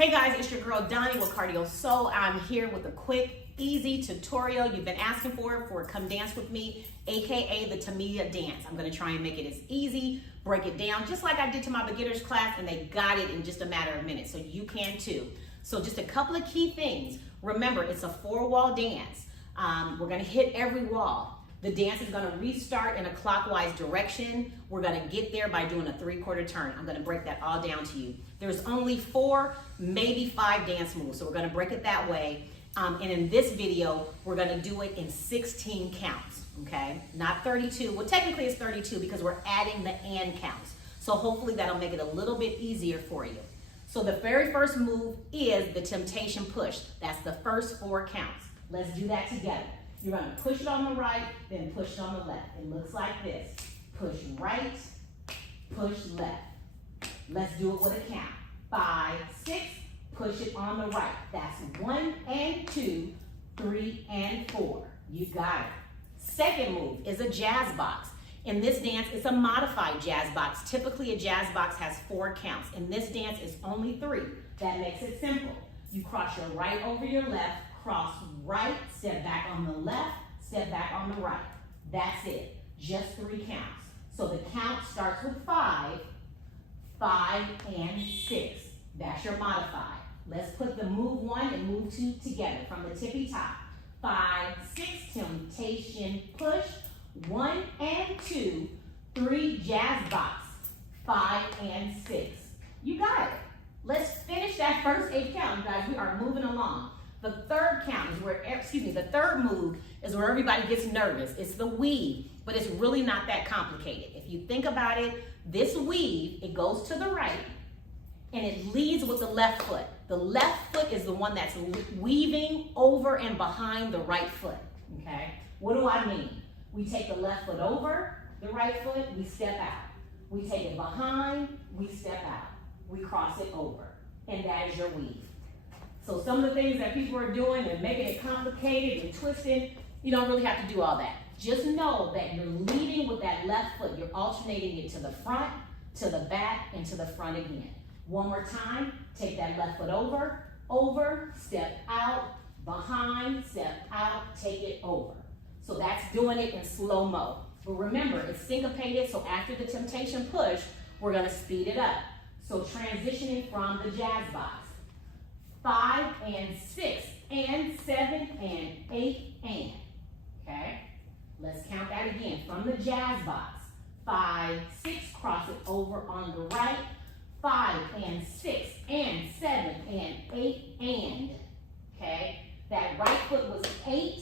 Hey guys, it's your girl Doni with CardioSole. I'm here with a quick, easy tutorial you've been asking for Come Dance With Me, aka the Tamia dance. I'm gonna try and make it as easy, break it down, just like I did to my beginners class, and they got it in just a matter of minutes, so you can too. So just a couple of key things. Remember, it's a 4-wall dance. We're gonna hit every wall. The dance is gonna restart in a clockwise direction. We're gonna get there by doing a 3/4 turn. I'm gonna break that all down to you. There's only 4, maybe 5 dance moves, so we're gonna break it that way. And in this video, we're gonna do it in 16 counts, okay? Not 32, well technically it's 32 because we're adding the and counts. So hopefully that'll make it a little bit easier for you. So the very first move is the temptation push. That's the first 4 counts. Let's do that together. You're gonna push it on the right, then push it on the left. It looks like this. Push right, push left. Let's do it with a count. 5, 6, push it on the right. That's 1 and 2, 3 and 4. You got it. Second move is a jazz box. In this dance, it's a modified jazz box. Typically, a jazz box has 4 counts. In this dance, it's only 3. That makes it simple. You cross your right over your left, cross right, step back on the left, step back on the right. That's it. Just 3 counts. So the count starts with 5, 5 and 6. That's your modified. Let's put the move 1 and move 2 together from the tippy top. 5, 6, temptation, push. 1 and 2, 3, jazz box. 5 and 6. You got it. Let's finish that first 8 count, you guys. We are moving along. The third count is where, the third move is where everybody gets nervous. It's the weave, but it's really not that complicated. If you think about it, this weave, it goes to the right and it leads with the left foot. The left foot is the one that's weaving over and behind the right foot, okay? What do I mean? We take the left foot over the right foot, we step out. We take it behind, we step out. We cross it over, and that is your weave. So some of the things that people are doing and making it complicated and twisted, you don't really have to do all that. Just know that you're leading with that left foot. You're alternating it to the front, to the back, and to the front again. One more time, take that left foot over, over, step out, behind, step out, take it over. So that's doing it in slow-mo. But remember, it's syncopated, so after the temptation push, we're gonna speed it up. So transitioning from the jazz box. 5 and 6 and 7 and 8 and. Okay? Let's count that again. From the jazz box. 5, 6, cross it over on the right. 5 and 6 and 7 and 8 and. Okay? That right foot was 8.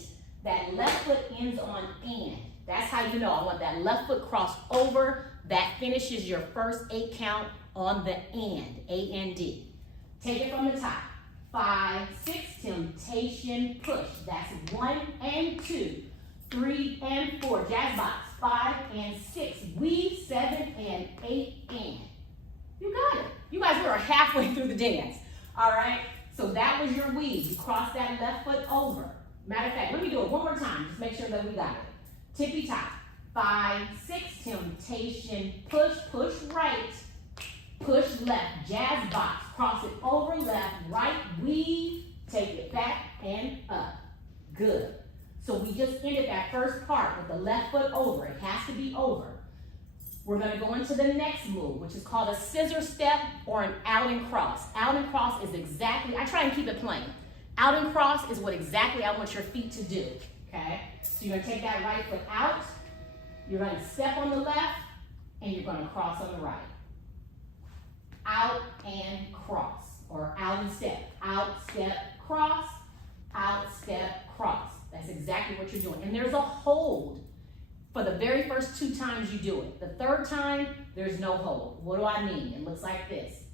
That left foot ends on and. That's how you know I want that left foot crossed over. That finishes your first 8 count on the and. A-N-D. Take it from the top. 5, 6, temptation, push. That's 1 and 2, 3 and 4. Jazz box. 5 and 6. Weave 7 and 8 and. You got it. You guys, we are halfway through the dance. All right? So that was your weave. You cross that left foot over. Matter of fact, let me do it one more time. Just make sure that we got it. Tippy top. 5, 6, temptation, push, push right, push left, jazz box, cross it over left, right, weave, take it back and up. Good. So we just ended that first part with the left foot over. It has to be over. We're gonna go into the next move, which is called a scissor step or an out and cross. Out and cross is exactly, I try and keep it plain. Out and cross is what exactly I want your feet to do, okay? So you're gonna take that right foot out, you're gonna step on the left, and you're gonna cross on the right. Out and cross, or out and step. Out, step, cross, out, step, cross. That's exactly what you're doing. And there's a hold for the very first 2 times you do it. The third time, there's no hold. What do I mean? It looks like this.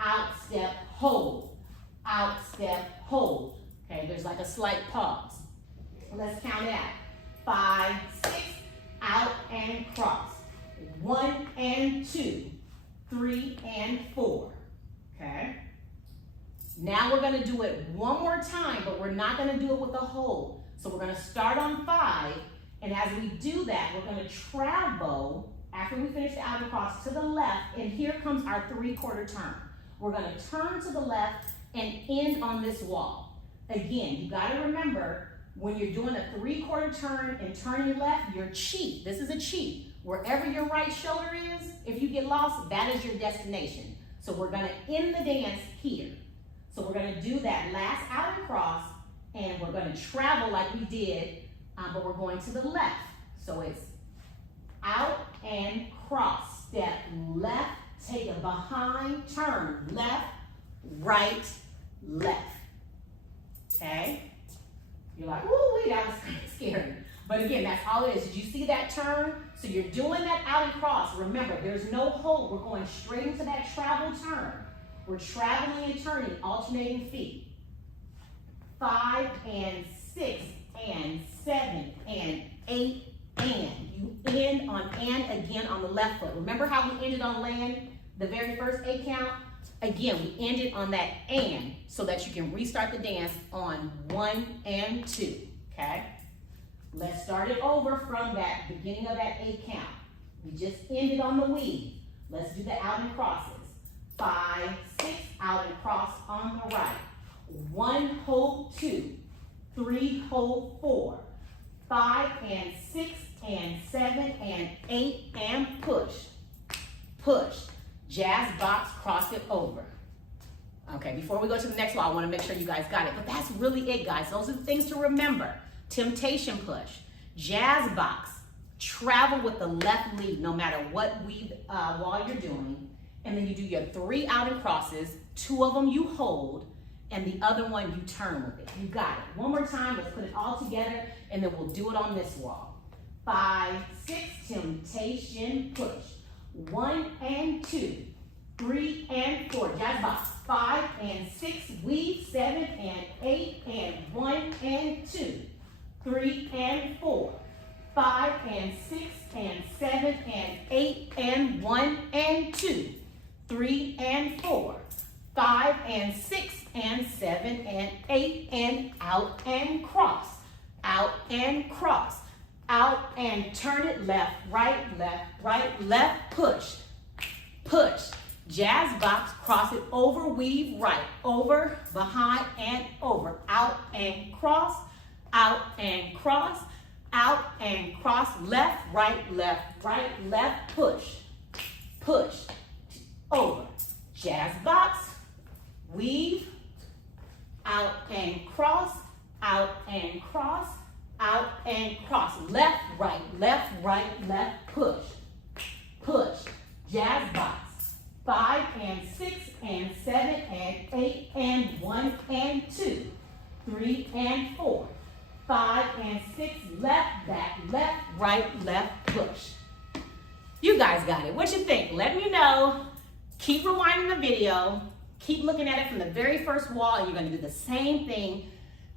Out, step, hold. Out, step, hold. Okay, there's like a slight pause. Let's count it out. 5, 6, out and cross. 1 and 2, 3 and 4. Okay? Now we're gonna do it one more time, but we're not gonna do it with a hold. So we're gonna start on 5, and as we do that, we're gonna travel, after we finish the out and cross, to the left, and here comes our 3/4 turn. We're gonna turn to the left and end on this wall. Again, you gotta remember, when you're doing a 3/4 turn and turning left, you're cheat. This is a cheat. Wherever your right shoulder is, if you get lost, that is your destination. So we're gonna end the dance here. So we're gonna do that last out and cross, and we're gonna travel like we did, but we're going to the left. So it's out and cross, step left, take a behind turn, left, right, left, okay? You're like, ooh, wait, that was scary. But again, that's all it is. Did you see that turn? So you're doing that out and cross. Remember, there's no hold. We're going straight into that travel turn. We're traveling and turning, alternating feet. 5 and 6 and 7 and 8 and. You end on and again on the left foot. Remember how we ended on land, the very first 8 count? Again, we ended on that and so that you can restart the dance on 1 and 2, okay? Let's start it over from that beginning of that 8 count. We just ended on the weave. Let's do the out and crosses. 5, 6, out and cross on the right. 1, hold 2. 3, hold 4. 5 and 6 and 7 and 8 and push. Push. Jazz box, cross it over. Okay, before we go to the next one, I want to make sure you guys got it. But that's really it, guys. Those are the things to remember. Temptation push, jazz box, travel with the left lead no matter what weave while you're doing. And then you do your 3 out and crosses. 2 of them you hold, and the other one you turn with it. You got it. One more time, let's put it all together, and then we'll do it on this wall. 5, 6, temptation push. 1 and 2, 3 and 4, jazz box. 5 and 6, weave. 7 and 8 and 1 and 2, 3 and 4, 5 and 6 and 7 and 8 and 1 and 2, 3 and 4, 5 and 6 and 7 and 8 and out and cross, out and cross, out and turn it left, right, push, push, jazz box, cross it over, weave right, over, behind and over, out and cross, out and cross, left, right, push, push, over, jazz box, weave, out and cross, out and cross, out and cross, left, right, push, push, jazz box, 5 and 6 and 7 and 8 and 1 and 2, 3 and 4, 5 and 6, left, back, left, push. You guys got it. What you think? Let me know. Keep rewinding the video. Keep looking at it from the very first wall, and you're going to do the same thing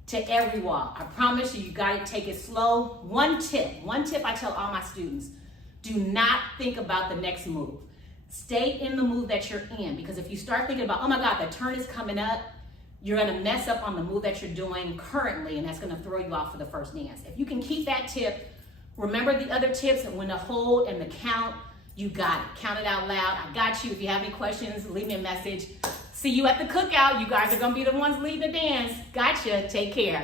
to every wall. I promise you, you got to take it slow. One tip I tell all my students, do not think about the next move. Stay in the move that you're in, because if you start thinking about, oh my God, the turn is coming up, you're gonna mess up on the move that you're doing currently, and that's gonna throw you off for the first dance. If you can keep that tip, remember the other tips, and when the hold and the count, you got it. Count it out loud. I got you. If you have any questions, leave me a message. See you at the cookout. You guys are gonna be the ones leading the dance. Gotcha. Take care.